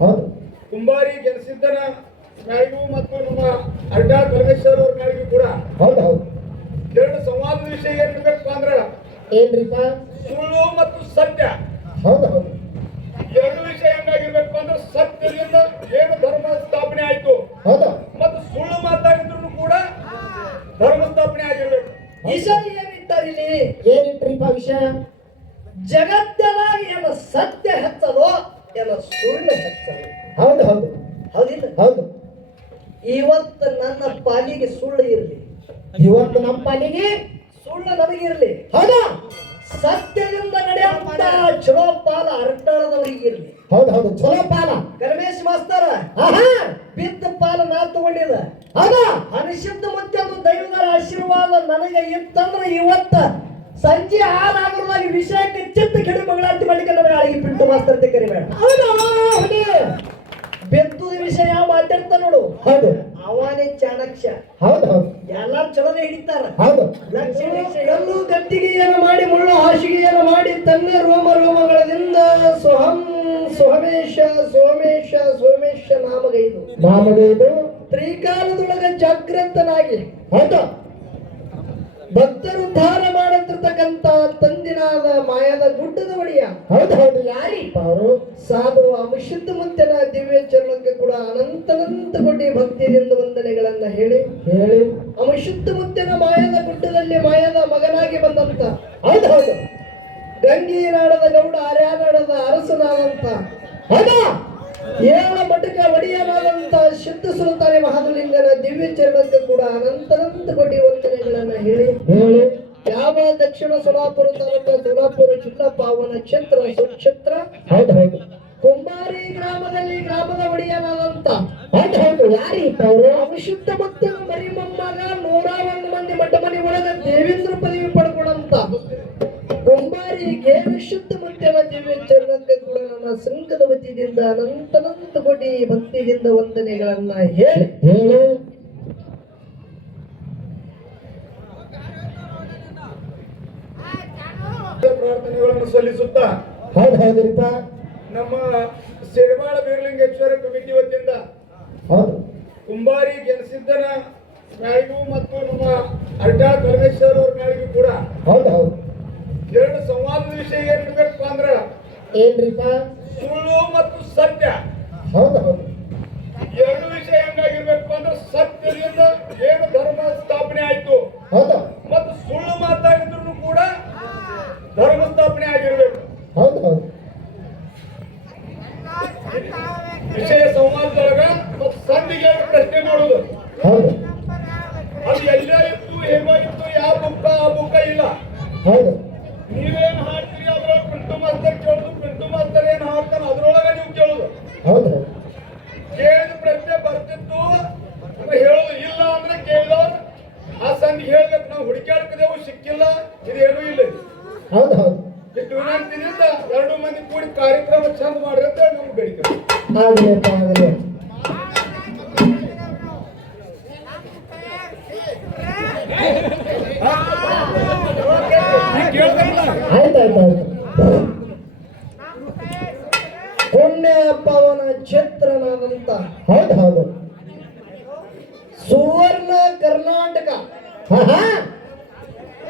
ಹೌದು. ಕುಂಬಾರಿ ಗೆಣಸಿದ್ದನ ಮ್ಯಾಳಿಗೂ ಮತ್ತು ನಮ್ಮ ಅಡ್ಡಾ ಪರಮೇಶ್ವರ್ ಅವ್ರ ಮ್ಯಾಳಿಗೂ ಕೂಡ ಹೌದು ಹೌದು. ಎರಡು ಸಂವಾದದ ವಿಷಯ ಏನಿರ್ಬೇಕು ಅಂದ್ರೆ ಏನ್ರಿಪ್ಪ? ಸುಳ್ಳು ಮತ್ತು ಸತ್ಯ. ಹೌದು ಹೌದು. ಎರಡು ವಿಷಯ ಹೆಂಗಾಗಿರ್ಬೇಕು ಅಂದ್ರೆ ಸತ್ಯದಿಂದ ಏನು ಧರ್ಮ ಸ್ಥಾಪನೆ ಆಯ್ತು, ಹೌದು. ಮತ್ತು ಸುಳ್ಳು ಮಾತಾಡಿದ್ರು ಕೂಡ ಧರ್ಮ ಸ್ಥಾಪನೆ ಆಗಿರ್ಬೇಕು. ವಿಷಯ ಏನಿಟ್ಟಾರ ಇಲ್ಲಿ? ಏನಿಟ್ರಿಪ್ಪ ವಿಷಯ? ಜಗತ್ತದಾಗ ಏನ ಸತ್ಯ ಹೆಚ್ಚದೋ ಏನ ಸುಳ್ಳು ಹೆಚ್ಚದು. ಹೌದು ಹೌದು. ಹೌದಿಲ್ಲ? ಹೌದು. ಇವತ್ತು ನನ್ನ ಪಾಲಿಗೆ ಸುಳ್ಳು ಇರಲಿ, ಇವತ್ತು ನಮ್ಮ ಪಾಲಿಗೆ ಸುಳ್ಳು ನನಗಿರ್ಲಿ. ಹೌದಾ? ಸತ್ಯದಿಂದ ನಡೆಯುವಂತ ಚಲೋ ಪಾಲ ಅರ್ಟಾಳದವರಿಗೆ ಇರ್ಲಿ. ಹೌದು ಹೌದು. ಚಲೋ ಪಾಲ ಗಣೇಶ್ ಮಾಸ್ತರ ಬಿದ್ದ ಪಾಲ ನಾ ತಗೊಂಡಿದ. ಹೌದಾ? ಅನಿಷಿದ್ಧ ಮುತ್ಯಂದು ದೈವದ ಆಶೀರ್ವಾದ ನನಗೆ ಇತ್ತಂದ್ರೆ ಇವತ್ತ ಸಂಜೆ ಹಾಲಾಗ್ರದಾಗ ವಿಷಯಕ್ಕೆ ಚಿತ್ತ ಕೆಡಿ ಮಗಳಾಂತಿ ಮಾಡಿಕ ನನಗೆ ಅಳಿಗೆ ಪಿಂಟು ಮಾಸ್ತರ್ ಅಂತ ಕರಿಬೇಡ. ಹೌದಾ? ಬೆತ್ತದ ವಿಷಯ ಯಾವ ಮಾತಾಡ್ತ ನೋಡು, ಹೌದು. ಅವನೇ ಚಾಣಕ್ಯ. ಹೌದು ಹೌದು. ಎಲ್ಲಾರು ಚಲೋನೇ ಹಿಡಿತಾರ. ಹೌದು. ಕಲ್ಲು ಗದ್ದಿಗೆಯನ್ನು ಮಾಡಿ ಮುಳ್ಳು ಹಾಸಿಗೆಯನ್ನು ಮಾಡಿ ತನ್ನ ರೋಮ ರೋಮಗಳಿಂದ ಸೋಹಂ ಸೋಮೇಶ ಸೋಮೇಶ ಸೋಮೇಶ ನಾಮಗೈದು ತ್ರಿಕಾಲದೊಳಗ ಜಾಗೃತನಾಗಿ ಹೌದು ಭಕ್ತರು ಧಾರ ಮಾಡುತ್ತಿರ್ತಕ್ಕಂತ ತಂದಿನಾದ ಮಾಯದ ಗುಡ್ಡದ ಒಡೆಯ. ಹೌದು ಹೌದು. ಯಾರಿಪ್ಪ ಅವರು? ಸಾಧು ಅಮಶುದ್ಧ ಮುತ್ತನ ದಿವ್ಯ ಚರಣಕ್ಕೆ ಕೂಡ ಅನಂತನಂತ ಕೋಟಿ ಭಕ್ತಿಯಿಂದ ವಂದನೆಗಳನ್ನ ಹೇಳಿ ಅಮಶುದ್ಧ ಮುತ್ತನ ಮಾಯದ ಗುಡ್ಡದಲ್ಲಿ ಮಾಯದ ಮಗನಾಗಿ ಬಂದಂತ. ಹೌದು ಹೌದು. ಗಂಗಿ ನಾಡದ ಗೌಡ ಆರ್ಯಾನಾಡದ ಅರಸನಾದಂತ ಹೌದಾ? ಏಳ ಮಠಕ ಒಡೆಯನಾದಂತ ಸಿದ್ಧ ಸುಲ್ತಾನೆ ಮಹಾಲಿಂಗನ ದಿವ್ಯ ಚರಣಕ್ಕೆ ಕೂಡ ಅನಂತನಂತ ಕೋಟಿ ವಂದನೆಗಳನ್ನ ಹೇಳಿ ಯಾವ ದಕ್ಷಿಣ ಸೋಲಾಪುರ ತಾಲೂಕು ಸೋಲಾಪುರ ಜಿಲ್ಲಾ ಪಾವನ ಕ್ಷೇತ್ರ ಸುಕ್ಷೇತ್ರ ಹೌದು ಹೌದು. ಕುಂಬಾರಿ ಗ್ರಾಮದಲ್ಲಿ ಗ್ರಾಮದ ಒಡೆಯನಾದಂತ ಹೌದು ಹೌದು. ಯಾರಿಪ್ಪ ಅವರು? ಅವಿಶುದ್ಧ ಭಕ್ತರ ಮರಿ ಮೊಮ್ಮಗ 101 ಮಂದಿ ಮಠ ಮನೆ ಒಳಗ ದೇವೇಂದ್ರ ಪದವಿ ಪಡ್ಕೊಂಡಂತ ಕುಂಬಾರಿಗೆ ವಿಶುದ್ಧ ಮುತ್ಯನ ದಿವ್ಯ ಚರಣಕ್ಕೆ ಕೂಡ ನನ್ನ ಸಂಘದ ವತಿಯಿಂದ ಅನಂತನಂತ ಕೋಟಿ ಭಕ್ತಿಯಿಂದ ವಂದನೆಗಳನ್ನ ಹೇಳಿ ಪ್ರಾರ್ಥನೆಗಳನ್ನು ಸಲ್ಲಿಸುತ್ತಾ ಹೌದು ಹೌದ್ರಿಪ್ಪ. ನಮ್ಮ ಸೇಡಬಾಳ ಬೀರಲಿಂಗೇಶ್ವರ ಕಮಿಟಿ ವತಿಯಿಂದ ಹೌದು ಕುಂಬಾರಿ ಗೆಣಸಿದ್ದನ ಮ್ಯಾಳಿಗೂ ಮತ್ತು ನಮ್ಮ ಅಡ್ಡಾ ಪರಮೇಶ್ವರ್ ಅವ್ರ ಮ್ಯಾಳಿಗೂ ಕೂಡ ಹೌದು ಹೌದು. ಎರಡು ಸಂವಾದದ ವಿಷಯ ಏನಿರ್ಬೇಕು ಅಂದ್ರೆ ಏನ್ರಿಪ್ಪ? ಸುಳ್ಳು ಮತ್ತು ಸತ್ಯ. ಹೌದು ಹೌದು. ಎರಡು ವಿಷಯ ಹೆಂಗಾಗಿರ್ಬೇಕು ಅಂದ್ರೆ ಸತ್ಯದಿಂದ ಏನು ಧರ್ಮ ಸ್ಥಾಪನೆ ಆಯ್ತು, ಹೌದು. ಮತ್ತು ಸುಳ್ಳು ಮಾತಾಡಿದ್ರು ಕೂಡ ಧರ್ಮ ಸ್ಥಾಪನೆ ಆಗಿರ್ಬೇಕು. ಹೌದು ಹೌದು. ವಿಷಯ ಸಂವಾದದೊಳಗ ಮತ್ತು ಸಂಧಿಗೆ ಪ್ರಶ್ನೆ ಮಾಡೋದು, ಹೌದು. ಅದು ಎಲ್ಲೇ ಇತ್ತು ಹೇಗಾಗಿತ್ತು, ಯಾವ ಬುಕ್ಕ ಆ ಬುಕ್ಕ ಇಲ್ಲ. ಹೌದು. ನೀವೇನು ಹಾಡ್ತೀರಿ ಅದ್ರೊಳಗೆ ಪಿಂಟು ಮಾಸ್ತರ್ ಕೇಳೋದು, ಪಿಂಟು ಮಾಸ್ತರ್ ಏನು ಹಾಡ್ತಾನೆ ಅದ್ರೊಳಗ ನೀವು ಕೇಳೋದು. ಹೌದು. ಕೇಳಿದ ಪ್ರಶ್ನೆ ಬರ್ತಿತ್ತು ಹೇಳೋದು, ಇಲ್ಲ ಅಂದ್ರೆ ಕೇಳಿದವ್ರು ಆ ಸಂಧಿಗೆ ಹೇಳ್ಬೇಕು ನಾವು ಹುಡುಕಾಡ್ಕದೇವು ಸಿಕ್ಕಿಲ್ಲ, ಇದೇನು ಇಲ್ಲ. ಹೌದು ಹೌದು. ಇಷ್ಟು ವಿನಂತಿನಿಂದ 2 ಮಂದಿ ಕೂಡಿ ಕಾರ್ಯಕ್ರಮ ಚಂದ ಮಾಡ್ರಿ ಅಂತ ನಮ್ಗೆ ಬೇಡಿಕೆ. ಆಗ್ಲಿಪ್ಪ ಆಗಲಿ. ಆಯ್ತಾಯ್ತು ಆಯ್ತು. ಪುಣ್ಯ ಪವನ ಕ್ಷೇತ್ರನಾದಂತ ಹೌದು ಹೌದು. ಸುವರ್ಣ ಕರ್ನಾಟಕ ಹಾ ಹಾ.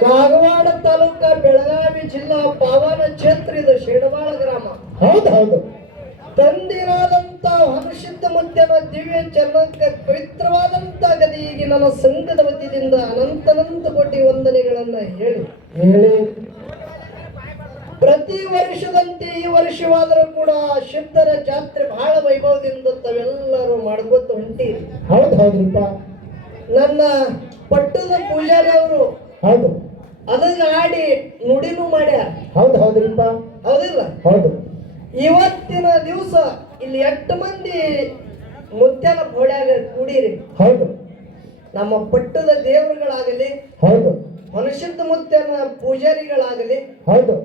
ಕಾಗವಾಡ ತಾಲೂಕ ಬೆಳಗಾವಿ ಜಿಲ್ಲಾ ಪಾವನ ಕ್ಷೇತ್ರ ಇದು ಶೇಡಬಾಳ ಗ್ರಾಮ. ಹೌದು ಹೌದು. ತಂದಿರಾದಂತ ಹನುಷಿದ್ಧ ಮುತ್ಯನ ದಿವ್ಯ ಚರಣಕ್ಕೆ ಪವಿತ್ರವಾದಂತ ಗದಿಗೆ ನನ್ನ ಸಂಘದ ವತಿಯಿಂದ ಅನಂತನಂತ ಕೋಟಿ ವಂದನೆಗಳನ್ನ ಹೇಳಿ ಪ್ರತಿ ವರ್ಷದಂತೆ ಈ ವರ್ಷವಾದರೂ ಕೂಡ ಸಿದ್ಧರ ಜಾತ್ರೆ ಬಹಳ ವೈಭವದಿಂದ ತಾವೆಲ್ಲರೂ ಮಾಡ್ಕೊತ ಹೊಂಟಿರಿ. ಹೌದು ಹೌದ್ರಿಪ್ಪ. ನನ್ನ ಪಟ್ಟದ ಪೂಜಾರಿ ಅವರು ಹೌದು ಅದನ್ನ ಆಡಿ ನುಡಿನೂ ಮಾಡ್ಯಾರ. ಹೌದು ಹೌದ್ರಿಪ್ಪ. ಹೌದಿಲ್ಲ? ಹೌದು. ಇವತ್ತಿನ ದಿವಸ ಇಲ್ಲಿ 8 ಮಂದಿ ಮುತ್ಯನ ಗೋಡ್ಯಾಗ ಕೂಡಿರಿ. ಹೌದು. ನಮ್ಮ ಪಟ್ಟದ ದೇವರುಗಳಾಗಲಿ, ಹೌದು. ಮನುಷ್ಯದ ಮುತ್ಯನ ಪೂಜಾರಿಗಳಾಗಲಿ, ಹೌದು.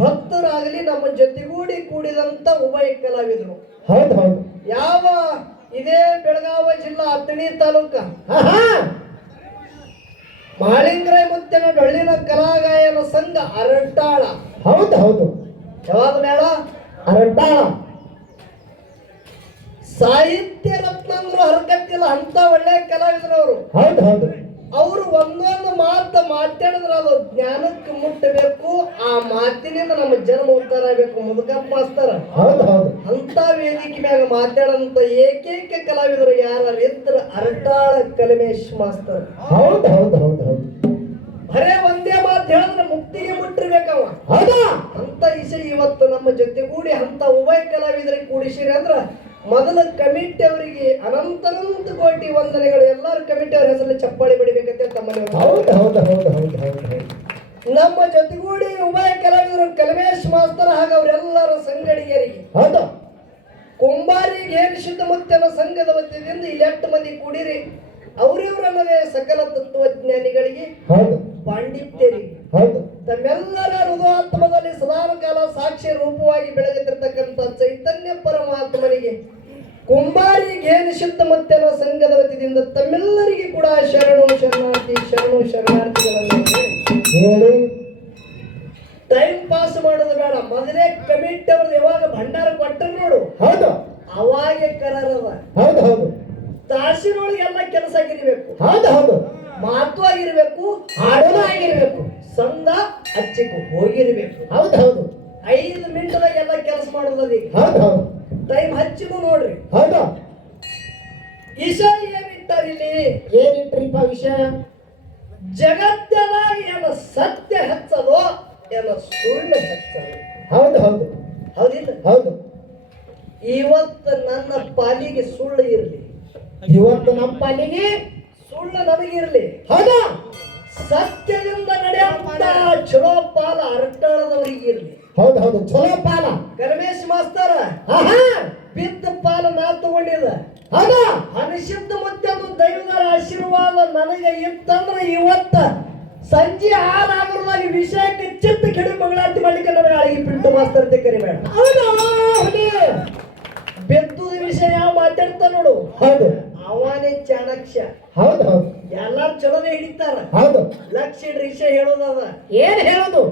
ಭಕ್ತರಾಗಲಿ ನಮ್ಮ ಜೊತೆಗೂಡಿ ಕೂಡಿದಂತ ಉಭಯ ಕಲಾವಿದರು. ಹೌದು ಹೌದು. ಯಾವ ಇದೇ ಬೆಳಗಾವಿ ಜಿಲ್ಲಾ ಅಥಣಿ ತಾಲೂಕ ಮಹಾಲಿಂಗರಾಯ ಮುತ್ಯನ ಡೊಳ್ಳಿನ ಕಲಾಗಾಯನ ಸಂಘ ಅರಟಾಳ. ಹೌದು ಹೌದು. ಜವಾದ ಮೇಳ ಅರಟಾಳ. ಸಾಹಿತ್ಯ ರತ್ನ ಅಂದ್ರು ಹರಕತ್ತಿಲ್ಲ ಅಂತ ಒಳ್ಳೆ ಕಲಾವಿದರು ಅವರು. ಹೌದು ಹೌದು ಅವರು ಒಂದೊಂದು ಮಾತು ಮಾತಾಡಿದ್ರೆ ಅದು ಜ್ಞಾನಕ್ಕೆ ಮುಟ್ಟಬೇಕು. ಆ ಮಾತಿನಿಂದ ನಮ್ಮ ಜನ್ಮ ಉದ್ಧಾರ ಆಗಬೇಕು. ಮುದುಕಪ್ಪ ಮಾಸ್ತರ ಹೌದು ಹೌದು ಅಂತ ವೇದಿಕೆ ಮ್ಯಾಗ ಮಾತಾಡಂತ ಏಕೈಕ ಕಲಾವಿದರು ಯಾರಿದ್ರ ಅರಟಾಳ ಕಲಮೇಶ್ ಮಾಸ್ತರ್. ಹೌದು ಹೌದು ಹೌದು ಹೌದು ಬರೇ ಒಂದೇ ಮಾತು ಹೇಳಿದ್ರೆ ಮುಕ್ತಿಗೆ ಮುಟ್ಟಿರ್ಬೇಕವ. ಹೌದಾ ಅಂತ ವಿಷಯ ಇವತ್ತು ನಮ್ಮ ಜೊತೆಗೂಡಿ ಅಂತ ಉಭಯ ಕಲಾವಿದರಿಗೆ ಕೂಡಿಸಿರಿ ಅಂದ್ರ ಮೊದಲ ಕಮಿಟಿ ಅವರಿಗೆ ಅನಂತ ಕೋಟಿ ವಂದನೆಗಳು. ಎಲ್ಲರೂ ಕಮಿಟಿ ಅವರ ಹೆಸರಲ್ಲಿ ಚಪ್ಪಾಳಿ ಬಡಿಬೇಕಂತ ತಮ್ಮಲ್ಲಿ ಹೌದು ಹೌದು ಹೌದು ಹೌದು ಹೌದು ಹೌದು ನಮ್ಮ ಜೊತೆಗೂಡಿ ಉಭಯ ಕಲಾವಿದರು ಕಲಮೇಶ್ ಮಾಸ್ತರ್ ಹಾಗೂ ಅವರೆಲ್ಲರ ಸಂಗಡಿಗರಿಗೆ ಹೌದು ಕುಂಬಾರಿಗೆ ಏನು ಶುದ್ಧ ಮುತ್ತನ ಸಂಘದ ವತಿಯಿಂದ ಇಲ್ಲಿ 8 ಮಂದಿ ಕೂಡಿರಿ. ಅವರಿವರಲ್ಲದೆ ಸಕಲ ತತ್ವಜ್ಞಾನಿಗಳಿಗೆ ಹೌದು ಪಾಂಡಿತ್ಯರಿಗೆ ಹೌದು ತಮ್ಮೆಲ್ಲರ ಹೃದಯಾತ್ಮದಲ್ಲಿ ಸದಾಕಾಲ ಸಾಕ್ಷಿ ರೂಪವಾಗಿ ಬೆಳಗುತ್ತಿರ್ತಕ್ಕಂಥ ಚೈತನ್ಯ ಪರಮಾತ್ಮನಿಗೆ ಕುಂಬಾರಿಗೆ ನಿಷಿದ್ಧ ಮತ್ತೆನ ಸಂಘದ ವತಿಯಿಂದ ತಮ್ಮೆಲ್ಲರಿಗೆ ಕೂಡ ಶರಣು ಶರಣಾರ್ಥಿಗಳನ್ನು ಹೇಳಿ. ಟೈಮ್ ಪಾಸ್ ಮಾಡೋದು ಬೇಡ. ಮೊದಲೇ ಕಮಿಟಿ ಅವ್ರದ್ದು ಯಾವಾಗ ಭಂಡಾರ ಕೊಟ್ಟರು ನೋಡು, ಹೌದು ಅವಾಗೆ ಕರಾರದ ಹೌದು ಹೌದು ತಾಸಿನೊಳಗೆಲ್ಲ ಕೆಲಸ ಆಗಿರ್ಬೇಕು, ಹೌದು ಹೌದು ಮಾತು ಆಗಿರ್ಬೇಕು, ಹಾಡೂ ಆಗಿರ್ಬೇಕು, ಸಂದ ಹಚ್ಚಿಕು ಹೋಗಿರ್ಬೇಕು. ಹೌದು ಹೌದು 5 ಮಿನಿಟ್ದಾಗ ಎಲ್ಲ ಕೆಲಸ ಮಾಡೋದೀಗ. ಹೌದು ಹೌದು ಟೈಮ್ ಹಚ್ಚಿನು ನೋಡ್ರಿ. ಹೌದು ವಿಷಯ ಏನಿಟ್ಟಾರಿಲ್ಲಿ? ಏನಿಟ್ರಿಪ್ಪ ವಿಷಯ? ಜಗತ್ತದಾಗ ಏನು ಸತ್ಯ ಹೆಚ್ಚದೋ ಏನು ಸುಳ್ಳು ಹೆಚ್ಚದು. ಹೌದು ಹೌದು ಹೌದಿಲ್ಲ? ಹೌದು ಇವತ್ತು ನನ್ನ ಪಾಲಿಗೆ ಸುಳ್ಳು ಇರಲಿ, ಇವತ್ತು ನಮ್ಮ ಪಾಲಿಗೆ ಸುಳ್ಳು ನನಗಿರ್ಲಿ, ಹೌದಾ ಸತ್ಯದಿಂದ ನಡೆಯುವಂತ ಚಲೋ ಪಾಲ ಅರಟಾಳದವರಿಗೆ ಇರ್ಲಿ. ಹೌದು ಹೌದು ಚಲೋ ಪಾಲ ಕರಮೇಶ್ ಮಾಸ್ತರ ಬಿದ್ದ ಪಾಲ ನಾ ತಗೊಂಡಿದ. ಹೌದಾ ಅನಿಷಿದ್ಧ ಮತ್ತೆ ದೈವದ ಆಶೀರ್ವಾದ ನನಗೆ ಇತ್ತಂದ್ರೆ ಇವತ್ತ ಸಂಜೆ 6 ಆಗರದಾಗ ವಿಷಯಕ್ಕೆ ಚಿತ್ತ ಕೆಡಿ ಮಂಗಳಾರತಿ ಮಾಡ್ಲಿಕ್ಕೆ ನನಗೆ ಆಳಿಗೆ ಪಿಂಟು ಮಾಸ್ತರ್ ಅಂತ ಕರಿಬೇಡ. ಬೆತ್ತದ ವಿಷಯ ಯಾವ ಮಾತಾಡ್ತಾ ನೋಡು, ಹೌದು ಅವನೇ ಚಾಣಕ್ಯ. ಹೌದು ಹೌದು ಎಲ್ಲಾರು ಚಲೋದೇ ಹಿಡಿತಾರ. ಹೌದು ಲಕ್ಷ ಇಡ್ರಿ ವಿಷಯ ಹೇಳೋದದ. ಏನ್ ಹೇಳೋದು?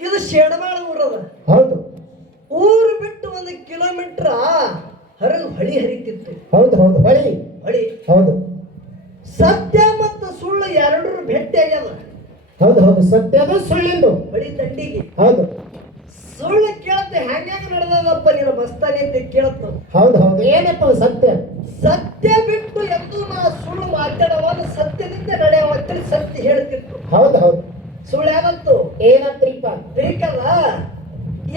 ಇದು ಶೇಡಮಾಳ ಊರದ. ಹೌದು ಊರು ಬಿಟ್ಟು 1 ಕಿಲೋಮೀಟರ್ ಹೊಳಿ ಹರಿತಿತ್ತು. ಹೌದು ಹೌದು ಹೊಳಿ ಹೊಳಿ ಹೌದು ಸತ್ಯ ಮತ್ತು ಸುಳ್ಳು ಎರಡರ ಭೇಟಿ ಆಗ್ಯದ. ಹೌದು ಹೌದು ಸತ್ಯದ ಸುಳ್ಳಿಂದು ಹೊಳಿ ದಂಡಿಗೆ ಹೌದು ಸುಳ್ಳು ಕೇಳತ್ತೆ ಹೆಂಗ ನಡೆದದಪ್ಪ ನೀನು ಬಸ್ತಾನೆ ಅಂತ ಕೇಳತ್ತ. ಹೌದು ಹೌದು ಏನಪ್ಪ ಸತ್ಯ? ಸತ್ಯ ಬಿಟ್ಟು ಎಂದು ನಾ ಸುಳ್ಳು ಮಾತಾಡೋವಾಗ ಸತ್ಯದಿಂದ ನಡೆಯುವ ಸತ್ಯ ಹೇಳ್ತಿತ್ತು. ಹೌದು ಹೌದು ಸುಳ್ಳು ಏನತ್ತು? ಏನತ್ರಿಪ್ಪ? ಬೇಕಲ್ಲ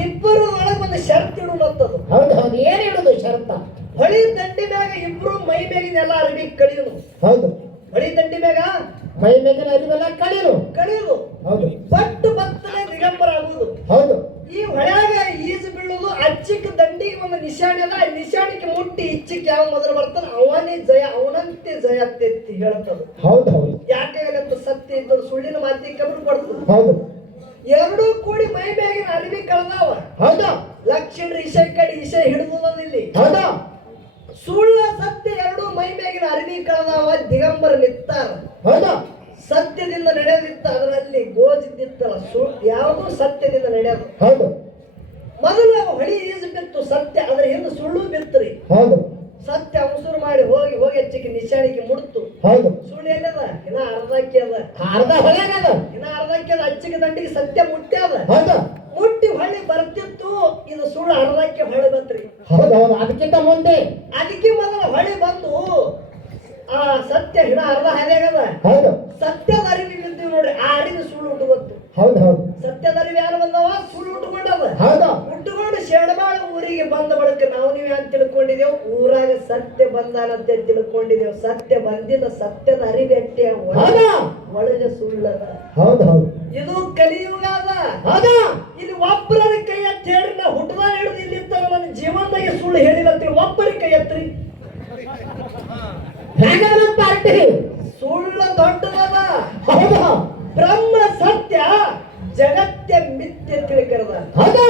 ಇಬ್ಬರು ಒಳಗೆ ಒಂದು ಶರ್ತ್ ಇಡುವಂತದ್ದು. ಹೌದು ಹೌದು ಏನ್ ಹೇಳುದು ಷರತ್ತ? ಹೊಳಿ ದಂಡಿ ಮ್ಯಾಗ ಇಬ್ರು ಮೈ ಮ್ಯಾಗಿನ ಅರಿವಿ ಕಳಿಯೋದು. ಹೌದು ಹೊಳಿ ದಂಡಿ ಮ್ಯಾಗ ಮೈ ಮೇಗಿನ ಅರಿವೆಲ್ಲ ಕಳಿಯೋದು. ಹೌದು ಬಟ್ಟು ಬತ್ತಲೆ ದಿಗಂಬರ ಆಗುವುದು. ಹೌದು ಈ ಹೊಳ್ಯಾಗ ಈಜು ಬೀಳುದು. ಅಚ್ಚಿಕ್ ದಂಡಿಗೆ ಒಂದು ನಿಶಾಣಿ ಅದ. ಆ ನಿಶಾಣಿಗೆ ಮುಟ್ಟಿ ಇಚ್ಚಿಕ್ ಯಾವ ಮೊದಲು ಬರ್ತಾನ ಅವನೇ ಜಯ, ಅವನಂತೆ ಜಯ ಅಂತ ಹೇಳ್ತದ. ಹೌದು ಹೌದು ಯಾಕೆ ಸತ್ಯ ಇದ್ದ ಸುಳ್ಳಿನ ಮಾತಿಗೆ ಕಬ್ಬರು ಕೊಡ್ತದ. ಹೌದು ಎರಡೂ ಕೂಡಿ ಮೈ ಮ್ಯಾಗಿನ ಅರಿವಿ ಕಳೆದಾವ. ಹೌದಾ ಲಕ್ಷಣ ಇಶೆ ಕಡೆ ಇಶೆ ಹಿಡಿದುದಲ್ಲಿ ಹೌದಾ ಸುಳ್ಳ ಸತ್ಯ ಎರಡೂ ಮೈ ಮ್ಯಾಗಿನ ಅರಿವಿ ಕಳೆದಾವ. ದಿಗಂಬರ ನಿತ್ತಾರ. ಹೌದಾ ಸತ್ಯದಿಂದ ನಡೆಯೋದಿತ್ತ, ಅದರಲ್ಲಿ ಗೋಜಿದ್ದಿತ್ತಲ್ಲ ಯಾವುದು ಸತ್ಯದಿಂದ ನಡೆಯೋದು. ಹೌದು ಮೊದಲು ಹೊಳಿ ಈಜು ಬಿತ್ತು ಸತ್ಯ, ಅದ್ರ ಹಿಂದೆ ಸುಳ್ಳು ಬಿತ್ತರಿ. ಹೌದು ಸತ್ಯ ಅವಸರು ಮಾಡಿ ಹೋಗಿ ಹೋಗಿ ಹೆಚ್ಚಿಗೆ ನಿಶಾಣಿಗೆ ಮುಡ್ತು. ಹೌದು ಸುಳ್ಳು ಎಲ್ಲದ ಇನ್ನ ಅರ್ಧಕ್ಕೆ ಅದ. ಅರ್ಧ ಹೊಳೆನದ ಇನ್ನ ಅರ್ಧಕ್ಕೆ ಅದ. ಅಚ್ಚಿಗೆ ದಂಡಿಗೆ ಸತ್ಯ ಮುಟ್ಟಿ ಅದ. ಹೌದು ಮುಟ್ಟಿ ಹೊಳ್ಳಿ ಬರ್ತಿತ್ತು. ಇದು ಸುಳ್ಳು ಅರ್ಧಕ್ಕೆ ಹೊಳೆ ಬಂತ್ರಿ. ಹೌದು ಹೌದು ಅದಕ್ಕಿಂತ ಮುಂದೆ ಅದಕ್ಕೆ ಮೊದಲು ಹೊಳೆ ಬಂದು ಆ ಸತ್ಯ ಹಿಡ ಅರ್ಧ ಹಾದಿಯಾಗದ. ಹೌದು ಸತ್ಯದ ಅರಿವಿ ಬಿದ್ದೀವಿ ನೋಡ್ರಿ. ಆ ಅರಿವಿ ಸುಳ್ಳು ಉಟ್ಕೊತ್ತು. ಹೌದು ಹೌದು ಸತ್ಯದ ಅರಿವಿ ಯಾರು ಬಂದವ? ಸುಳ್ಳು ಉಟ್ಕೊಂಡವ. ಹೌದು ಉಟ್ಕೊಂಡು ಶೆಡಮಾಳ ಊರಿಗೆ ಬಂದ ಬಳಿಕ ನಾವು ನೀವೇ ಅಂತ ತಿಳ್ಕೊಂಡಿದ್ದೇವು. ಊರಾಗ ಸತ್ಯ ಬಂದಾನಂತ ತಿಳ್ಕೊಂಡಿದ್ದೇವು. ಸತ್ಯ ಬಂದಿಲ್ಲ. ಸತ್ಯದ ಅರಿವಿ ಅಟ್ಟೆ ಒಳಗೆ ಸುಳ್ಳದ. ಹೌದು ಹೌದು ಇದು ಕಲಿಯುಗ ಅದ. ಹೌದಾ ಇಲ್ಲಿ ಒಬ್ಬರ ಕೈ ಎತ್ತಿ ಹೇಳ್ರಿ. ನಾ ಹುಟ್ಟದ ಹಿಡಿದು ಇಲ್ಲಿ ನನ್ನ ಜೀವನದಾಗೆ ಸುಳ್ಳು ಹೇಳಿಲ್ಲ ಅಂತೇಳಿ ಒಬ್ಬರ ಕೈ ಎತ್ರಿ. ಪಾರ್ಟಿ ಸುಳ್ಳು ದೊಡ್ಡದದ. ಹೌದಾ ಬ್ರಹ್ಮ ಸತ್ಯ ಜಗತ್ಯ ಮಿಥ್ಯ ತಿಳ್ಕರದ. ಹೌದಾ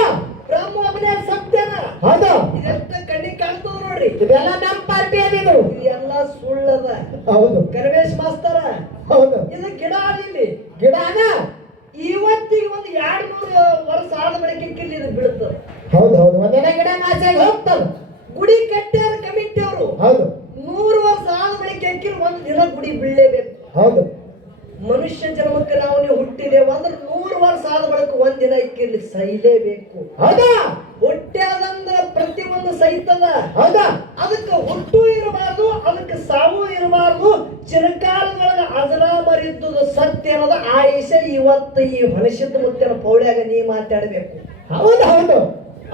ಬ್ರಹ್ಮ ಒಬ್ಬನೇ ಸತ್ಯನ. ಹೌದಾ ಇದೆಷ್ಟ ಕಣ್ಣಿಗೆ ಕಾಣ್ತದ ನೋಡ್ರಿ. ಇದೆಲ್ಲ ನಮ್ಮ ಪಾರ್ಟಿ ಅದಿದು. ಇದೆಲ್ಲ ಸುಳ್ಳದ. ಹೌದು ಕರಮೇಶ್ ಮಾಸ್ತರ ಹೌದು ಇದು ಗಿಡ ಆದಿಲ್ಲಿ. ಗಿಡನ ಇವತ್ತಿಗೆ ಒಂದು 200 ವರ್ಷ ಆದ ಬಳಿಕ ಕಿಲ್ಲಿ ಇದು ಬೀಳ್ತದೆ. ಹೌದು ಹೌದು ಒಂದೇನ ಗಿಡ ನಾಶಾಗಿ ಹೋಗ್ತದ. ಗುಡಿ ಕಟ್ಟ್ಯಾರ ಕಮಿಟಿ ಅವರು ಹೌದು 100 ವರ್ಷ ಆದ ಬಳಿಕ ಅಕ್ಕಿನ ಒಂದು ದಿನ ಗುಡಿ ಬೀಳಲೇಬೇಕು. ಹೌದು ಮನುಷ್ಯ ಜನ್ಮಕ್ಕೆ ನಾವು ನೀವು ಹುಟ್ಟಿದೇವು ಅಂದ್ರೆ 100 ವರ್ಷ ಆದ ಬಳಿಕ ಒಂದ್ ದಿನ ಇಕ್ಕಿರ್ಲಿ ಸೈಲೇಬೇಕು. ಹೌದಾ ಹುಟ್ಟ್ಯಾದಂದ್ರ ಪ್ರತಿಯೊಂದು ಸೈತದ. ಹೌದಾ ಅದಕ್ಕೆ ಹುಟ್ಟು ಇರಬಾರ್ದು, ಅದಕ್ಕೆ ಸಾವು ಇರಬಾರ್ದು. ಚಿರಕಾಲದೊಳಗ ಅಜರಾಮರಿದ್ದುದು ಸತ್ಯ ಅನ್ನೋದು ಆಯುಷ ಇವತ್ತು ಈ ಹೊಣಸಿದ್ದ ಮುತ್ತಿನ ಪೌಳ್ಯಾಗ ನೀ ಮಾತಾಡಬೇಕು. ಹೌದು ಹೌದು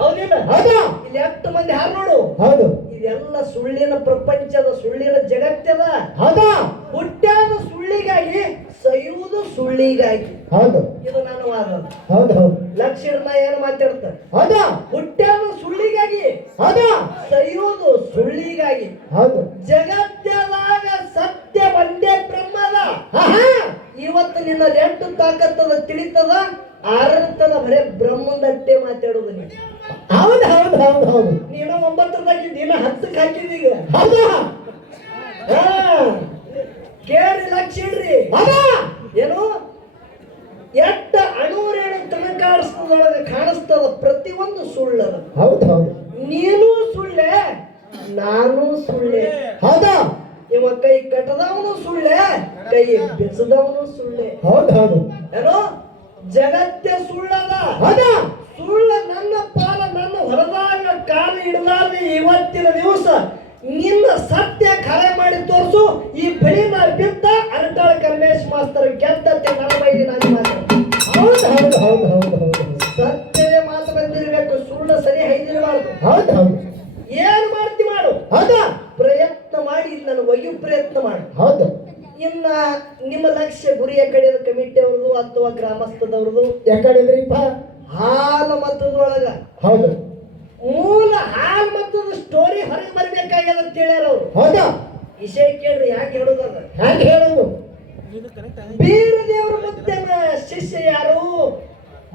ಹೌದಿಲ್ಲ? ಹೌದಾ ಇಲ್ಲಿ ಎಷ್ಟು ಮಂದಿ ಹಾರು ನೋಡು. ಹೌದು ಇದೆಲ್ಲ ಸುಳ್ಳಿನ ಪ್ರಪಂಚದ, ಸುಳ್ಳಿನ ಜಗತ್ತದ. ಹೌದಾ ಹುಟ್ಟ್ಯಾದ ಸುಳ್ಳಿಗಾಗಿ, ಸಯುವುದು ಸುಳ್ಳಿಗಾಗಿ. ಹೌದು ಇದು ನನ್ನ ವಾದ. ಹೌದು ಹೌದು ಲಕ್ಷ್ಮಣ ಏನು ಮಾತಾಡ್ತಾರೆ? ಹೌದಾ ಹುಟ್ಟ್ಯಾದ ಸುಳ್ಳಿಗಾಗಿ, ಹೌದಾ ಸಯುವುದು ಸುಳ್ಳಿಗಾಗಿ. ಹೌದು ಜಗತ್ತದಾಗ ಸತ್ಯ ಒಂದೇ ಬ್ರಹ್ಮದ. ಇವತ್ತು ನಿನ್ನ ಎಂಟು ತಾಕತ್ತದ ತಿಳಿತದ, ಆರತದ ಬರೇ ಬ್ರಹ್ಮದಟ್ಟೆ ಮಾತಾಡೋದು ನೀನು. ಹೌದು ಹೌದು ಹೌದು ಹೌದು ನೀನು 9 ದಿನ 10ಕ್ಕೆ ಹಾಕಿದೀಗ. ಹೌದಾ ಕೇಳಿ ಲಕ್ಷಿಡ್ರಿ. ಹೌದಾ ಏನು ಎಟ್ಟ ಅಣುರೇಣು ತನಕಾಡಿಸ್ತದೊಳಗೆ ಕಾಣಿಸ್ತದ ಪ್ರತಿಯೊಂದು ಸುಳ್ಳದ. ಹೌದು ಹೌದು ನೀನು ಸುಳ್ಳೆ, ನಾನು ಸುಳ್ಳೆ. ಹೌದಾ ಇವ ಕೈ ಕಟ್ಟದವನು ಸುಳ್ಳೆ, ಕೈ ಬೆಸದವನು ಸುಳ್ಳೆ. ಹೌದು ಹೌದು ಏನೋ ಜಗತ್ತೇ ಸುಳ್ಳದ. ಹೌದಾ ಸುಳ್ಳ ನನ್ನ ಪಾಲ ನನ್ನ ಹೊರದಾಗ ಕಾಲ ಇಡಲಾರ್ದೆ ಇವತ್ತಿನ ದಿವಸ ನಿನ್ನ ಸತ್ಯ ಖರೆ ಮಾಡಿ ತೋರಿಸು. ಈ ಬೆಳಿನ ಬಿದ್ದ ಅರಟಾಳ ಕಲ್ಮೇಶ್ ಮಾಸ್ತರ್ ಗೆದ್ದತ್ತೆ ನನ್ನ ಬೈಲಿ ನಾನು ಮಾತಾಡ್ತೀನಿ. ಹೌದು ಹೌದು ಹೌದು ಹೌದು ಹೌದು ಸತ್ಯವೇ ಮಾತು ಬಂದಿರಬೇಕು, ಸುಳ್ಳ ಸರಿ ಹೈದಿರಬಾರ್ದು. ಹೌದು ಹೌದು ಏನ್ ಮಾಡ್ತಿ ಮಾಡು. ಹೌದಾ ಪ್ರಯತ್ನ ಮಾಡಿ ಇಲ್ಲಿ ನಾನು ಒಯ್ಯು ಪ್ರಯತ್ನ ಮಾಡು. ಹೌದು ಇನ್ನ ನಿಮ್ಮ ಲಕ್ಷ್ಯ ಗುರಿಯ ಕಡೆಯ ಕಮಿಟಿ ಅವ್ರದ್ದು ಅಥವಾ ಗ್ರಾಮಸ್ಥದವ್ರದ್ದು ಯಾಕಂದ್ರಿಪ್ಪ ಹಾಲು ಮತದೊಳಗ ಹೌದು ಮೂಲ ಹಾಲು ಮತದ ಸ್ಟೋರಿ ಹೊರಗೆ ಬರ್ಬೇಕಾಗ್ಯದ ಅಂತ ಹೇಳ್ಯಾರ ಅವ್ರು. ಹೌದಾ ವಿಷಯ ಕೇಳ್ರಿ ಯಾಕೆ ಹೇಳುದದ. ಹ್ಯಾಂಗ ಹೇಳೋದು? ಬೀರ ದೇವರ ಮುತ್ತನ ಶಿಷ್ಯ ಯಾರು?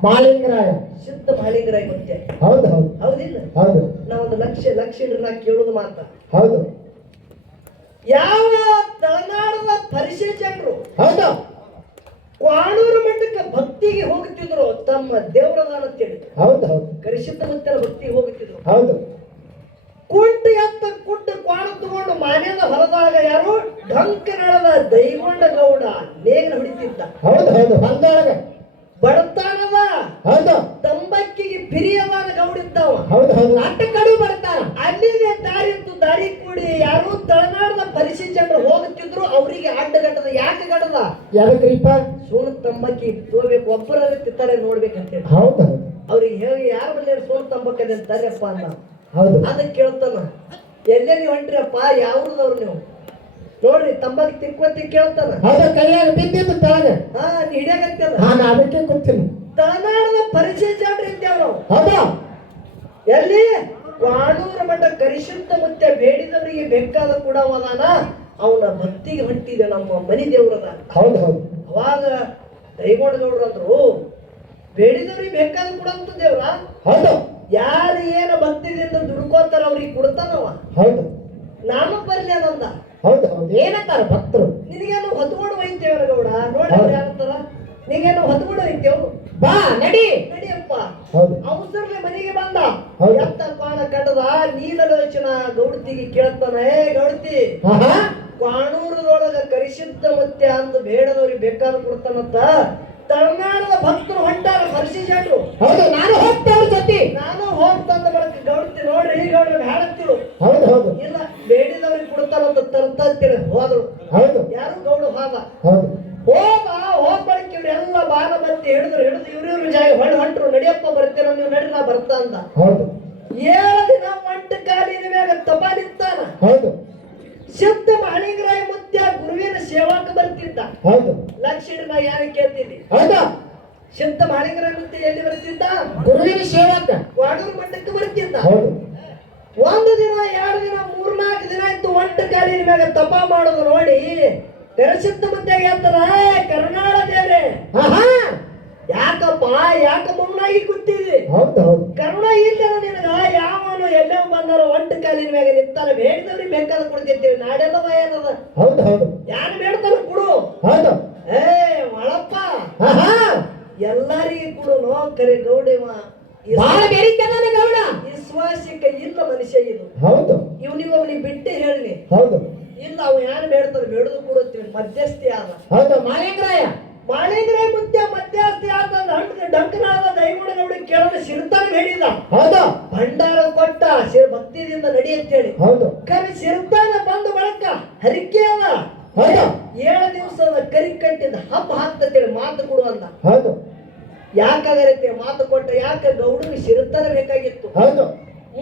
ಮಾಳಿಂಗರಾಯ, ಸಿದ್ಧ ಮಾಳಿಂಗರಾಯ ಮುತ್ಯ. ಹೌದು ಹೌದು ಹೌದಿಲ್ಲ? ಹೌದು ನಾವೊಂದು ಲಕ್ಷ ಇಡ್ರಿ ನಾ ಕೇಳುದು ಮಾತ. ಹೌದು ಯಾವ ತಳನಾಡದ ಪರಿಚಯ ಜನರು ಹೌದಾ ಕ್ವಾಣೂರು ಮಠಕ್ಕೆ ಭಕ್ತಿಗೆ ಹೋಗುತ್ತಿದ್ರು, ತಮ್ಮ ದೇವರದಾನ ಅಂತೇಳಿ ಹೌದು ಹೌದು ಕರಿಸಿದ್ದ ಮುತ್ತನ ಭಕ್ತಿಗೆ ಹೋಗುತ್ತಿದ್ರು. ಹೌದು ಕುಂಟು ಎತ್ತ ಕುಂಟು ಕ್ವಾಣ ತಗೊಂಡು ಮಾನ್ಯದ ಹೊರದಾಗ ಯಾರು ಢಂಕನಳದ ದೈಗೊಂಡ ಗೌಡ ನೇಗಿನ ಹೊಡಿತಿದ್ದ. ಹೌದು ಹೌದು ಹೊಂದೊಳಗ ಬಡತಾನದ ಹೌದು ತಂಬಕ್ಕಿಗೆ ಪಿರಿಯದಾನ ಗೌಡಿದ್ದವ. ಹೌದು ಹೌದು ನಾಟ ಕಡು ಬರ್ತಾನ. ಅಲ್ಲಿಗೆ ದಾರಿ ಕೂಡಿ ಯಾರು ತಳನಾಡದ ಪರಿಚಯ ಜನರು ಹೋಗುತ್ತಿದ್ರು, ಅವರಿಗೆ ಅಡ್ಡಗಟ್ಟದ. ಯಾಕೆ ಗಡದ? ಯಾವ್ರಿಪ್ಪ ಸೋನ ತಂಬಕ್ಕಿ ತೋಬೇಕು, ಒಬ್ಬರ ತಿತ್ತಾರೆ ನೋಡ್ಬೇಕಂತೇಳಿ. ಹೌದು ಹೌದು ಅವ್ರಿಗೆ ಹೇಳಿ ಯಾರ ಬಲ್ಲಿ ಸೋನ ತಂಬಕ್ಕದೆ ಅಂತಾರಪ್ಪ ಅನ್ನ. ಹೌದು ಅದಕ್ಕೆ ಕೇಳ್ತಾನ, ಎಲ್ಲೇ ನೀವು ಹೊಂಟ್ರಿಯಪ್ಪ, ಯಾವ್ದವ್ರು ನೀವು ನೋಡ್ರಿ ತಂಬಾಕಿ ತಿಕ್ಕೋತಿ ಕೇಳ್ತಾನ. ಹೌದು ಕೈಯಾಗ ಬಿದ್ದಿದ್ದು ತಳಗ. ನೀ ಹಿಡಿಯಾಗತ್ತದ. ನಾನು ಅದಕ್ಕೆ ಕೂತೀನಿ. ತಳನಾಡದ ಪರಿಚಯ ಜನರು ಇದ್ದೇವ್ ನಾವು. ಹೌದಾ ಎಲ್ಲಿ ಕ್ವಾಣೂರ ಮಠ ಕರಿಶುದ್ಧ ಮುತ್ಯ ಬೇಡಿದವರಿಗೆ ಬೇಕಾದ ಕೂಡ ಅವದಾನ. ಅವನ ಭಕ್ತಿಗೆ ಹೊಂಟಿದೆ ನಮ್ಮ ಮನಿ ದೇವ್ರದ. ಹೌದು ಹೌದು ಅವಾಗ ದೈಗೋಣಗೌಡ್ರು ಅಂದ್ರು, ಬೇಡಿದವ್ರಿಗೆ ಬೇಕಾದ ಕೂಡ ಅಂತ ದೇವ್ರ. ಹೌದು ಯಾರು ಏನ ಭಕ್ತಿದಿಂದ ದುಡ್ಕೋತಾರ ಅವ್ರಿಗೆ ಕೊಡ್ತಾನವ. ಹೌದು ನಾನು ಬರ್ಲಿ ಅನ್ನಂದ. ಹೌದು ಹೌದು ಏನಂತಾರ ಭಕ್ತರು? ನಿನಗೇನು ಹೊತ್ಕೊಂಡು ಒಯ್ತೇವ್ರ ಗೌಡ. ನೋಡಿ ಅವ್ರು ಯಾರಂತಾರ, ನಿನಗೇನು ಹೊತ್ಕೊಂಡು ಒಯ್ತೇವ್, ಬಾ ನಡಿ ನಡಿಯಪ್ಪ. ಹೌದು ಅವಸರ್ಲೆ ಮನೆಗೆ ಬಂದ. ಹೌದು. ಎತ್ತ ಪಾನ ಕಟ್ಟದ ನೀಲಲೋಚನ ಗೌಡತಿಗೆ ಕೇಳ್ತಾನ, ಏ ಗೌಡತಿ, ಆಹಾ ಕ್ವಾಣೂರದೊಳಗ ಕರಿಸಿದ್ದ ಮುತ್ಯ ಅಂದು ಬೇಡದವ್ರಿಗೆ ಬೇಕಾದ ಕೊಡ್ತಾನಂತ ತಳನಾಡದ ಭಕ್ತರು ಹೊಂಟಾರ ಪರಿಶೀಜರು. ಹೌದು ನಾನು ಹೋಗ್ತೇವ್ರ ಜೊತೆ. ನಾನು ಹೋಗ್ತಂದ ಬಳಕೆ ಗೌಡತಿ ನೋಡ್ರಿ ಗೌಡ್ರ ಹಾಳತ್ತಿರು. ಹೌದು ಹೌದು ಇಲ್ಲ ಬೇಡಿದವ್ರಿಗೆ ಕೊಡ್ತಾರಂತ ತರ್ತೇಳಿ ಹೋದ್ರು. ಹೌದು ಯಾರು ಗೌಡ ಹೋದ. ಹೌದು ಹೋಗ್ಬಳಕೆ ಇವ್ರೆಲ್ಲ ಬಾಲ ಬತ್ತಿ ಹಿಡಿದ್ರು ಇವ್ರಿವ್ರ ಜಾಗ ಹೊಂಟ್ರು. ನಡಿಯಪ್ಪ ಬರ್ತೇನ, ನೀವು ನಡಿ ನಾ ಬರ್ತಾ ಅಂದ. ಹೌದು 7 ದಿನ ಒಂಟ ಕಾಲಿನ ಮ್ಯಾಗ ತಪ ನಿಂತಾನ. ಹೌದು ಸಿದ್ಧ ಮಾಳಿಂಗರಾಯ ಮುತ್ಯ ಗುರುವಿನ ಸೇವಾಕ ಬರ್ತಿದ್ದ. ಹೌದು ಲಕ್ಷ ನಾ ಯಾರು ಕೇಳ್ತೀನಿ. ಹೌದಾ ಸಿದ್ಧ ಮಾಳಿಂಗರಾಯ ಮುತ್ಯ ಎಲ್ಲಿ ಬರ್ತಿದ್ದ? ಗುರುವಿನ ಸೇವಕ ವಾಡೂರು ಮಠಕ್ಕೆ ಬರ್ತಿದ್ದ. ಹೌದು 1 ದಿನ 2 ದಿನ 3-4 ದಿನ ಆಯ್ತು ಒಂಟ ಕಾಲಿನ ಮ್ಯಾಗ ತಪ ಮಾಡೋದು ನೋಡಿ ಕರಿಸಿದ್ದ ಮುತ್ಯ ಹೇಳ್ತಾರ, ಕರುನಾಳ ದೇವ್ರೆ ಯಾಕಪ್ಪ ಯಾಕ ಮೌನಾಗಿ ಕೂತಿದಿ? ಹೌದು ಹೌದು ಕರುಣ ಇಲ್ಲ ನಿನಗ. ಯಾವನು ಎಲ್ಲೋ ಬಂದಾರ ಒಂಟ ಕಾಲಿನ ಮ್ಯಾಗ ನಿಂತಾನ, ಬೇಡಿದವ್ರಿಗೆ ಬೇಕಾದ ಕೊಡ್ತಿರ್ತೀವಿ. ನಾಡೆಲ್ಲ ಏನದ ಹೌದು ಹೌದು ಯಾರು ಬೇಡ್ತಾನ ಕೊಡು. ಹೌದು ಏ ಒಳಪ್ಪ ಎಲ್ಲಾರಿಗೆ ಕೊಡು. ನೋ ಕರೆ ಗೌಡಿವ ಬಾಳ ಬೇಡಿಕೆ ಅದಾನ ಗೌಡ. ವಿಶ್ವಾಸಕ್ಕೆ ಇಲ್ಲ ಮನುಷ್ಯ ಇದು. ಹೌದು ಇವನಿಗೆ ಅವನಿಗೆ ಬಿಟ್ಟೆ ಹೇಳಿ ಹೌದು ಇಲ್ಲ ಅವ ಯಾರು ಬೇಡ್ತಾರೆ ಬೇಡದು ಕೊಡುತ್ತೀವಿ ಮಧ್ಯಸ್ಥಿ ಆದ ಹೌದು ಮಾಲಿಂಗರಾಯ ಮಾಳಿಂಗ್ರೆ ಮುತ್ಯ ಮಧ್ಯಸ್ಥಿ ಆದ ಡಂಕನಾದ ದೈವನಗೌಡಿ ಕೇಳಲು ಸಿರ್ತಾನ ಹೇಳಿದ ಹೌದು ಭಂಡಾರ ಕೊಟ್ಟ ಭಕ್ತಿಯಿಂದ ನಡಿ ಅಂತೇಳಿ ಹೌದು ಕರಿ ಸಿರ್ತಾನ ಬಂದ ಬಳಕ ಹರಿಕೆ ಅದ ಹೌದು 7 ದಿವಸದ ಕರಿ ಕಟ್ಟಿದ ಹಬ್ಬ ಹಾಕ್ತೇಳಿ ಮಾತು ಕೊಡು ಅಂದ ಹೌದು ಯಾಕಾಗತ್ತೆ ಮಾತು ಕೊಟ್ಟ ಯಾಕೆ ಗೌಡನಿಗೆ ಸಿರ್ತಾನ ಬೇಕಾಗಿತ್ತು ಹೌದು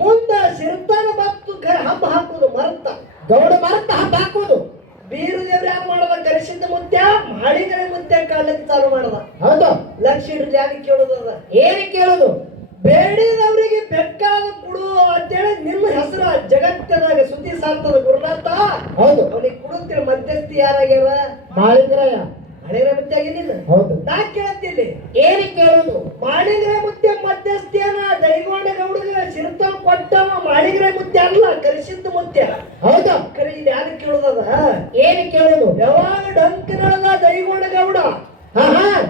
ಮುಂದ ಸಿರ್ತಾನ ಮತ್ತು ಹಬ್ಬ ಹಾಕುದು ಮರ್ತ ಗೌಡ ಮರತ ಹಬ್ಬ ಹಾಕುವುದು ಬೀರು ದೇವ್ರ ಯಾರು ಮಾಡದ ಕರಿಸಿದ್ದ ಮುತ್ಯ ಮಾಳಿಗರ ಮುತ್ಯ ಕಾಲಕ್ಕೆ ಚಾಲು ಮಾಡದ ಹೌದು ಲಕ್ಷ ಇಡ್ಲಿ ಯಾಕೆ ಕೇಳುದದ ಏನು ಕೇಳುದು ಬೇಡಿದವರಿಗೆ ಬೇಕಾದ ಕೊಡು ಅಂತೇಳಿ ನಿಮ್ಮ ಹೆಸರ ಜಗತ್ತದಾಗ ಸುದ್ದಿ ಸಾರ್ತದ ಗುರುನಾಥ ಹೌದು ಅವನಿಗೆ ಕೊಡುತ್ತೇಳಿ ಮಧ್ಯಸ್ಥಿ ಯಾರಾಗ್ಯಾರ ಮಾಳಿಂಗರಾಯ ಹಳೆಯ ಮುತ್ಯ ಆಗಿಲ್ಲ ಹೌದು ನಾ ಕೇಳ್ತೀನಿ ಏನು ಕೇಳುದು ಮಾಳಿಗರ ಮುತ್ಯ ಮಧ್ಯಸ್ಥಿಯನ ದೈಗೋಣ ಗೌಡಗ ಸಿರ್ತಾನ ಕೊಟ್ಟವ ಮಾಳಿಗರ ಮುತ್ಯ ಅಲ್ಲ ಕರಿಸಿದ್ದ ಮುತ್ಯ ಹೌದು ಕರಿ ಇದು ಯಾರು ಕೇಳುದದ ಏನು ಕೇಳುದು ಯಾವಾಗ ಡಂಕನದ ದೈಗೋಣ ಗೌಡ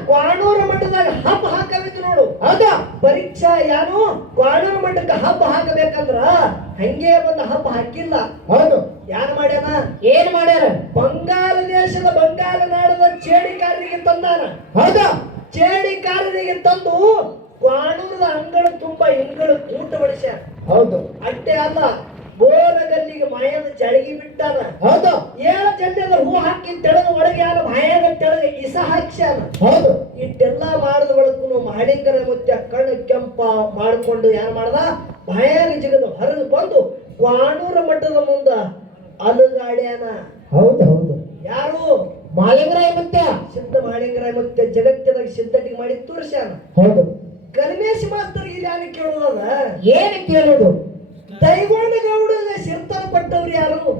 ಕ್ವಾಣೂರ ಮಠದಾಗ ಹಬ್ಬ ಹಾಕಬೇಕು ನೋಡು ಹೌದು ಪರೀಕ್ಷಾ ಯಾನು ಕ್ವಾಣೂರ ಮಠಕ್ಕೆ ಹಬ್ಬ ಹಾಕಬೇಕಂದ್ರ ಹಂಗೆ ಬಂದ ಹಬ್ಬ ಹಾಕಿಲ್ಲ ಹೌದು ಯಾರು ಮಾಡ್ಯಾನ ಏನ್ ಮಾಡ್ಯಾರ ಬಂಗಾಳ ದೇಶದ ಬಂಗಾಳ ನಾಡದ ಚೇಡಿಕಾರರಿಗೆ ತಂದಾನ ಹೌದು ಚೇಡಿಕಾರರಿಗೆ ತಂದು ಕ್ವಾಣೂರದ ಅಂಗಳ ತುಂಬಾ ಹಿಂಗಳು ಊಟ ಬಡಿಸ್ಯಾರ ಹೌದು ಅಷ್ಟೇ ಅಲ್ಲ ಬೋರಗಲ್ಲಿಗೆ ಮಾಯದ ಜಳಗಿ ಬಿಟ್ಟಾನ ಹೌದು 7 ಜಲ್ಯದ ಹೂ ಹಾಕಿ ತೆಳಗ ಒಳಗೆ ಯಾರ ಮಾಯಾಗ ತೆಳಗ ಇಸ ಹಾಕ್ಸ್ಯಾನ ಹೌದು ಇಟ್ಟೆಲ್ಲ ಮಾಡಿದ ಬಳಕು ಮಾಳಿಂಗರ ಮುತ್ಯ ಕಣ್ಣು ಕೆಂಪ ಮಾಡಿಕೊಂಡು ಯಾರು ಮಾಡ್ದ ಭಯಾಗ ಜಿಗದ ಹೊರಗೆ ಬಂದು ಕ್ವಾಣೂರ ಮಠದ ಮುಂದ ಅಲುಗಾಡ್ಯಾನ ಹೌದು ಹೌದು ಯಾರು ಮಾಲಿಂಗರಾಯ ಮುತ್ಯ ಸಿದ್ಧ ಮಾಳಿಂಗರ ಮುತ್ಯ ಜಗತ್ತದಾಗ ಸಿದ್ಧಟಿಗೆ ಮಾಡಿ ತೋರ್ಸ್ಯಾನ ಹೌದು ಕಲ್ಮೇಶ್ ಮಾಸ್ತರ್ ಇಲ್ಲಿ ಯಾರು ಕೇಳುದದ ಏನು ಕೇಳುದು ದೈಗೋಣ ಗೌಡಗ ಸಿರ್ತಾನ ಪಟ್ಟವ್ರು ಯಾರು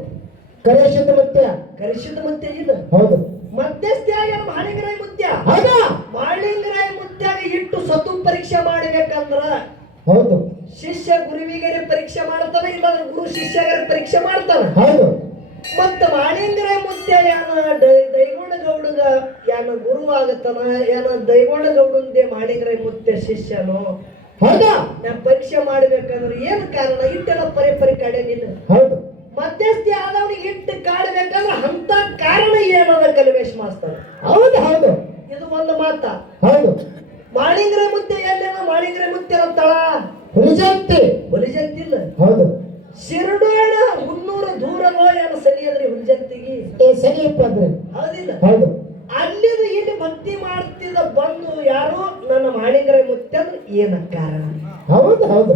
ಕರೇಶದ ಮುತ್ಯ ಕರಿಸಿದ ಮುತ್ಯ ಇಲ್ಲ ಹೌದು ಮಧ್ಯಸ್ಥಿ ಆಗ್ಯಾನ ಮಾಳಿಂಗರಾಯ ಮುತ್ಯ ಹೌದು ಮಾಳಿಂಗರಾಯ ಮುತ್ಯಾಗ ಇಟ್ಟು ಸತು ಪರೀಕ್ಷೆ ಮಾಡಬೇಕಂದ್ರ ಹೌದು ಶಿಷ್ಯ ಗುರುವಿಗೆ ಪರೀಕ್ಷೆ ಮಾಡ್ತಾನ ಇಲ್ಲ ಗುರು ಶಿಷ್ಯಗಾರ ಪರೀಕ್ಷೆ ಮಾಡ್ತಾನ ಹೌದು ಮತ್ತ ಮಾಳಿಂಗರಾಯ ಮುತ್ಯ ಯಾನ ದೈಗೋಣ ಗೌಡಗ ಯಾನ ಗುರು ಆಗತ್ತನ ಯಾನ ದೈಗೋಣ ಗೌಡಂದೇ ಮಾಳಿಂಗರಾಯ ಮುತ್ಯ ಶಿಷ್ಯನು ಹೌದು ನಾ ಪರೀಕ್ಷೆ ಮಾಡ್ಬೇಕಂದ್ರೆ ಏನ್ ಕಾರಣ ಇಟ್ಟೆಲ್ಲ ಪರಿ ಕಾಡೇನಿಲ್ಲ ಹೌದು ಮಧ್ಯಸ್ಥಿ ಆದವನಿಗೆ ಇಟ್ಟು ಕಾಡ್ಬೇಕಂದ್ರೆ ಅಂತ ಕಾರಣ ಏನದ ಕಲ್ಮೇಶ್ ಮಾಸ್ತರ್ ಹೌದು ಹೌದು ಇದು ಒಂದು ಮಾತ ಹೌದು ಮಾಳಿಂಗರಾಯ ಮುತ್ಯ ಎಲ್ಲೇನ ಮಾಳಿಂಗರಾಯ ಮುತ್ಯ ಅಂತಾಳ ಹುಲಿಜಂತಿ ಹುಲಿಜಂತಿಲ್ಲ ಹೌದು ಶಿರಡೋಣ 300 ದೂರನೋ ಏನು ಸರಿಯದ್ರಿ ಹುಲಿಜಂತಿಗೆ ಏ ಸರಿಯಪ್ಪ ಅಂದ್ರೆ ಹೌದಿಲ್ಲ ಹೌದು ಅಲ್ಲಿದ ಇಲ್ಲಿ ಭಕ್ತಿ ಮಾಡ್ತಿದ್ದ ಬಂದು ಯಾರು ನನ್ನ ಮಾಳಿಂಗರಾಯ ಮುತ್ಯ ಅಂದ್ರೆ ಏನ ಕಾರಣ ಹೌದು ಹೌದು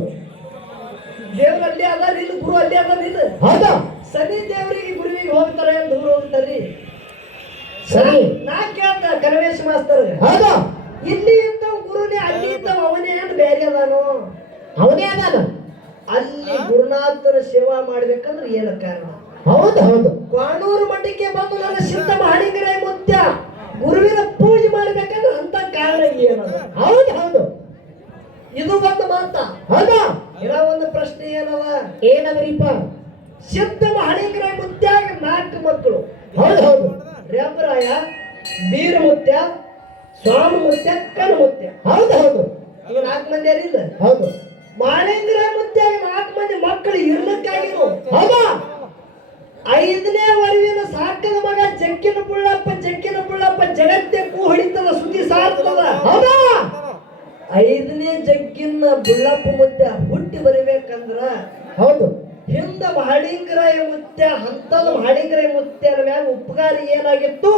ದೇವ್ರ ಅಲ್ಲಿ ಅದಾರ ಇಲ್ಲ ಗುರು ಅಲ್ಲಿ ಅದಾರ ಇಲ್ಲ ಹೌದು ಸನಿ ದೇವರಿಗೆ ಗುರುವಿಗೆ ಹೋಗ್ತಾರೆ ಅಂತ ದೂರ ಹೋಗ್ತಾರ್ರಿ ಸರಿ ನಾ ಕೇಳ್ತ ಕಲ್ಮೇಶ್ ಮಾಸ್ತರ್ ಹೌದು ಇಲ್ಲಿ ಇದ್ದವ ಗುರುನೇ ಅಲ್ಲಿ ಇದ್ದವ ಅವನೇ ಏನು ಬೇರೆ ಅದಾನು ಅವನೇ ಅದಾನ ಅಲ್ಲಿ ಗುರುನಾಥನ ಸೇವಾ ಮಾಡ್ಬೇಕಂದ್ರೆ ಏನ ಕಾರಣ ಹೌದು ಹೌದು ಕ್ವಾಣೂರು ಮಠಕ್ಕೆ ಬಂದು ನನ್ನ ಸಿದ್ಧ ಮಾಳಿಂಗರಾಯ ಮುತ್ಯ ಗುರುವಿನ ಪೂಜೆ ಮಾಡ್ಬೇಕಂದ್ರೆ ಅಂತ ಕಾರಣ ಏನದ ಹೌದು ಹೌದು ಇದು ಒಂದು ಮಾತ ಹೌದು ಇರ ಒಂದು ಪ್ರಶ್ನೆ ಏನದ ಏನದ್ರಿಪ್ಪ ಸಿದ್ಧ ಮಾಳಿಂಗರಾಯ ಮುತ್ಯಾಗ 4 ಮಕ್ಕಳು ಹೌದು ಹೌದು ರೇಪರಾಯ ಬೀರ ಮುತ್ಯ ಸ್ವಾಮಿ ಮುತ್ಯ ಕಣ ಮುತ್ಯ ಹೌದು ಹೌದು ಇವ್ 4 ಮಂದಿ ಯಾರಿಲ್ಲ ಹೌದು ಮಾಳಿಂಗರಾಯ ಮುತ್ಯಾಗ 4 ಮಂದಿ ಮಕ್ಕಳು ಇರ್ಲಿಕ್ಕಾಗಿರು ಹೌದಾ 5ನೇ ವರುವಿನ ಸಾಕದ ಮಗ ಜಕ್ಕಿನ ಬುಳ್ಳಪ್ಪ ಜಗತ್ತೆ ಕೂ ಹೊಡಿತದ ಸುದ್ದಿ ಸಾರ್ತದ ಹೌದಾ 5ನೇ ಜಗ್ಗಿನ ಬುಳ್ಳಪ್ಪ ಮುತ್ಯ ಹುಟ್ಟಿ ಬರಬೇಕಂದ್ರ ಹೌದು ಹಿಂದ ಮಾಳಿಂಗರಾಯ ಮುತ್ಯ ಹಂತದ ಮಾಳಿಂಗರಾಯ ಮುತ್ಯನ ಮ್ಯಾಗ ಉಪಕಾರ ಏನಾಗಿತ್ತು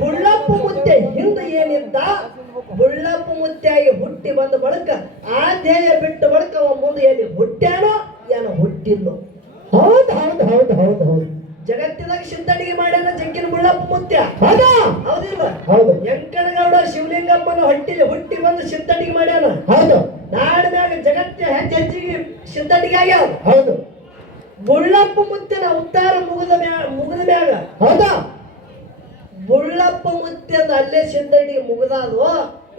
ಬುಳ್ಳಪ್ಪ ಮುತ್ಯ ಹಿಂದ ಏನಿದ್ದ ಬುಳ್ಳಪ್ಪ ಮುತ್ಯಾಗಿ ಹುಟ್ಟಿ ಬಂದ ಬಳಿಕ ಆ ಧ್ಯೇಯ ಬಿಟ್ಟ ಬಳಿಕ ಅವ ಮುಂದೆ ಎಲ್ಲಿ ಹುಟ್ಟ್ಯಾನೋ ಏನೋ ಹುಟ್ಟಿಲ್ಲೋ ಹೌದು ಹೌದು ಹೌದು ಹೌದು ಹೌದು ಜಗತ್ತಿನಾಗ ಸಿದ್ಧಡಿಗೆ ಮಾಡ್ಯಾನ ಜಗ್ಗಿನ ಬುಳ್ಳಪ್ಪ ಮುತ್ಯ ಹೌದಾ ಹೌದಿಲ್ಲ ಹೌದು ವೆಂಕಟಗೌಡ ಶಿವಲಿಂಗಮ್ಮನ ಹುಟ್ಟಿ ಬಂದು ಸಿದ್ಧಡಿಗೆ ಮಾಡ್ಯಾನ ಹೌದು ನಾಡ ಮ್ಯಾಗ ಜಗತ್ತ ಹೆಚ್ಚಿಗೆ ಸಿದ್ಧಡಿಗೆ ಆಗ್ಯಾವ ಹೌದು ಬುಳ್ಳಪ್ಪ ಮುತ್ಯನ ಅವತಾರ ಮುಗಿದ ಮ್ಯಾಗ ಹೌದಾ ಬುಳ್ಳಪ್ಪ ಮುತ್ಯದ ಅಲ್ಲೇ ಸಿದ್ಧಡಿಗೆ ಮುಗಿದಾದು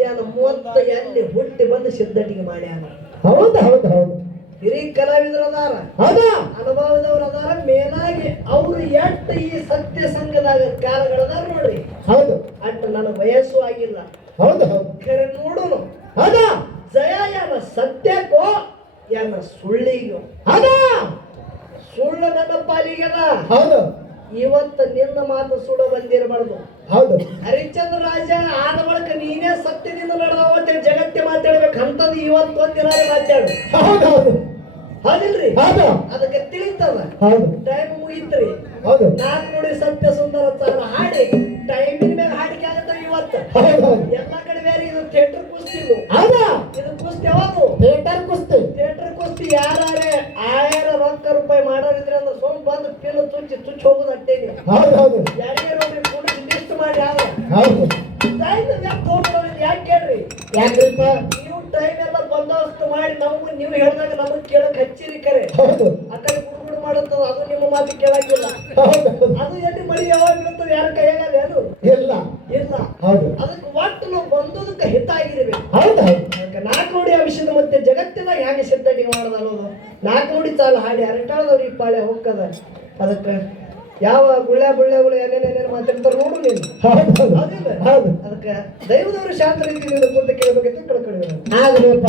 ಏನು 30 ಎಲ್ಲಿ ಹುಟ್ಟಿ ಬಂದು ಸಿದ್ಧಡಿಗೆ ಮಾಡ್ಯಾನ ಹೌದು ಹೌದು ಹೌದು ಹಿರಿಯ ಕಲಾವಿದರು ಅದಾರ ಹೌದಾ ಅನುಭವದವ್ರು ಅದಾರ ಮೇಲಾಗಿ ಅವ್ರು ಎಟ್ಟು ಈ ಸತ್ಯ ಸಂಘದಾಗ ಕಾಲಗಳದಾರ ನೋಡ್ರಿ ಹೌದು ಅಟ್ಟು ನನ್ನ ವಯಸ್ಸು ಆಗಿಲ್ಲ ಹೌದು ಹೌದು ಖರೆ ನೋಡೋನು ಹೌದಾ ಜಯ ಯಾನ ಸತ್ಯಕ್ಕೋ ಯಾನ ಸುಳ್ಳಿಗೋ ಹೌದಾ ಪಾಲಿಗೆದ ಹೌದು ಇವತ್ತು ನಿನ್ನ ಮಾತು ಸುಡ ಬಂದಿರಬಾರ್ದು. ಹೌದು ಹರಿಶ್ಚಂದ್ರ ರಾಜ ಆದ ಬಳಿಕ ನೀನೇ ಸತ್ಯದಿಂದ ನಡೆದವ ಅಂತೇಳಿ ಜಗತ್ತೆ ಮಾತಾಡ್ಬೇಕು ಅಂತದ್ದು ಇವತ್ತು ಒಂದಿನ ಮಾತಾಡು. ಹೌದು ಹೌದು ಹೌದಿಲ್ರಿ? ಹೌದು ಅದಕ್ಕೆ ತಿಳಿತದ. ಹೌದು ಟೈಮ್ ಮುಗಿತ್ರಿ. ಹೌದು ನಾಲ್ಕು ನುಡಿ ಸತ್ಯ ಸುಂದರ ಸಾಲ ಹಾಡಿ ಟೈಮಿನ ಮೇಲೆ ಹಾಡಿಕೆ ಆಗತ್ತ ಇವತ್ತು. ಹೌದು ಹೌದು ಎಲ್ಲಾ ಕಡೆ ಬೇರೆ ಇದು ಥಿಯೇಟರ್ ಕುಸ್ತಿ ಇದು. ಹೌದಾ ಇದು ಕುಸ್ತಿ ಯಾವುದು? ಥಿಯೇಟರ್ ಕುಸ್ತಿ ಥಿಯೇಟರ್ ಕುಸ್ತಿ ಯಾರೇ 1000 ರೊಕ್ಕ ರೂಪಾಯಿ ಮಾಡೋರಿದ್ರೆ ಅಂದ್ರೆ ಸ್ವಲ್ಪ ಬಂದು ಪಿನ್ ಚುಚ್ಚಿ ಹೋಗುದು ಅಟ್ಟೆ ನೀವು. ಹೌದು ಹೌದು ಯಾರ್ಯಾರು ಕೂಡ ಲಿಸ್ಟ್ ಮಾಡಿ ಯಾವ ಹೌದು ಟೈಮ್ ಯಾಕೆ ಹೋಗ್ಬಿಡೋದು ಯಾಕೆ ಕೇಳ್ರಿ? ಯಾಕ್ರಿಪ್ಪ ನೀವು ಟೈಮ್ ಎಲ್ಲ ಬಂದೋಬಸ್ತ್ ಮಾಡಿ ನಮಗೂ ನೀವು ಹೇಳಿದಾಗ ನಮಗ್ ಕೇಳಕ್ ಹಚ್ಚಿರಿ ಕರೆ. ಹೌದು ಆ ಕಡೆ ಗುಡುಗುಡು ಮಾಡುತ್ತದ ಅದು ನಿಮ್ಮ ಮಾತು ಕೇಳಕ್ಕಿಲ್ಲ. ಹೌದು ಅದು ಎಲ್ಲಿ ಮಳಿ ಯಾವಾಗ ಬೀಳ್ತದೆ ಯಾರ ಕೈಯಾಗಲ್ಲ ಏನು ಇಲ್ಲ ಇಲ್ಲ. ಹೌದು ಅದಕ್ಕೆ ಒಟ್ಟು ನಾವು ಬಂದದಕ್ಕೆ ಹಿತ ಆಗಿರ್ಬೇಕು. ಹೌದು ಹೌದು ಅದಕ್ಕೆ 4 ನುಡಿ ಅಂಶದ ಮತ್ತೆ ಜಗತ್ತಿನಾಗ ಹೇಗೆ ಸಿದ್ಧಟಿಗೆ ಮಾಡೋದು ಅನ್ನೋದು 4 ನುಡಿ ಚಾಲ ಹಾಡಿ ಅರಟಾಳದವ್ರಿಗೆ ಪಾಳೆ ಹೋಗ್ತದ. ಅದಕ್ಕೆ ಯಾವ ಗುಳ್ಳೆಗಳು ಏನೇನೇನೇನು ಮಾತಾಡ್ತಾರೆ ನೋಡು ನೀನು. ಹೌದು ಹೌದು ಹೌದಿಲ್ಲ? ಹೌದು ಅದಕ್ಕೆ ದೈವದವರು ಶಾಂತ ರೀತಿಯಿಂದ ಕುಂತ ಕೇಳಬೇಕಂತ ಕಳ್ಕೊಳ್ಳಿ. ಆಗಲಿಪ್ಪ